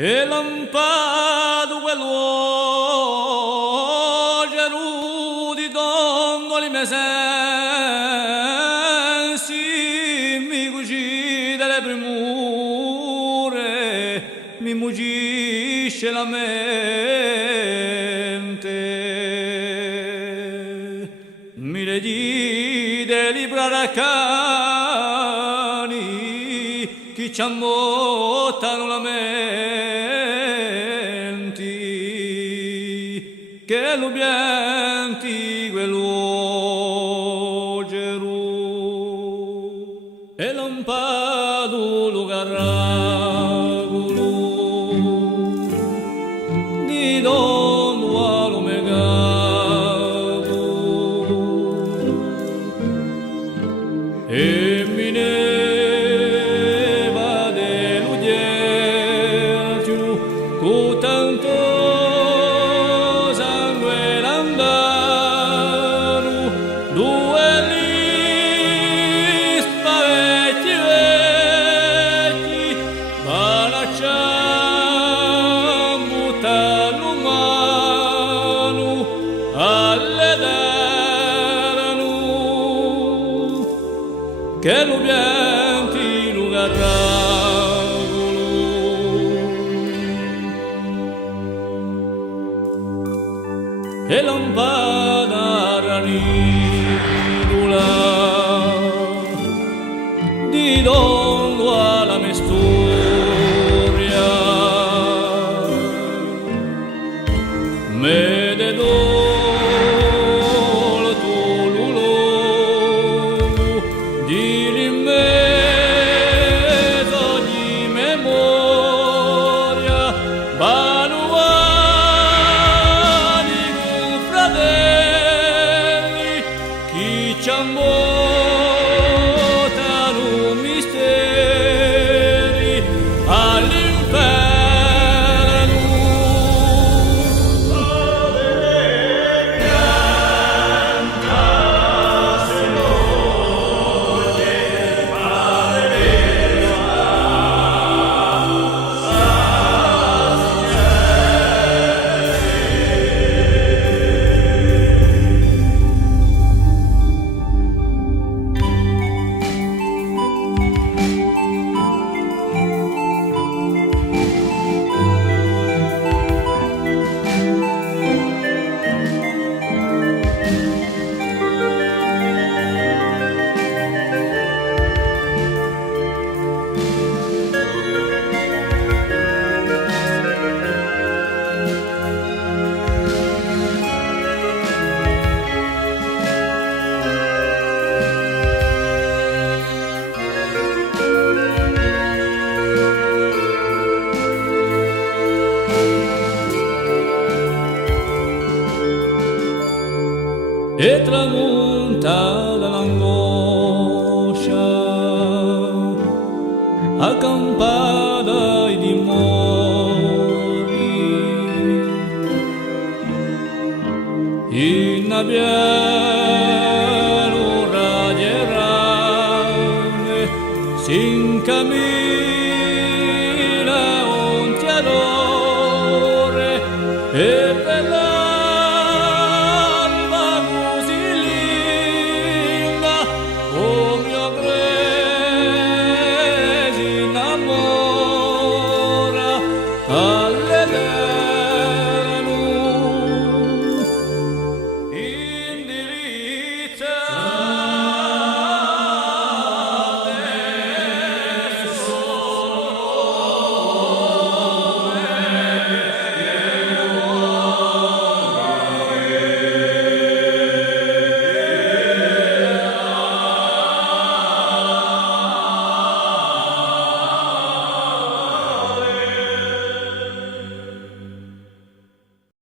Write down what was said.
E lampado quell'uovo di dondoli mesensi mi cucì delle premure, mi muggisce la mente, mi legì dei libri arcani che ci ammottano la mente, che l'ubienti quello Gerù e lampado lugaragulu di don dualo megabu e mineva dell'udierciu cu tanto sangue l'andanu due lì spavetti vecchi balacciam buttall'umanu alle deranu che l'ubienti lugaragulu e lampada ranidula di dondo alla mestoria me de dolo tululu di rimmeso di memoria banuani con fratelli chi ci ammotano misteri all'inferno. E tramonta dall'angoscia accampada i dimori in abbiano radieranne si incammina un tiadore e per l'alba così linda oh mio presi innamora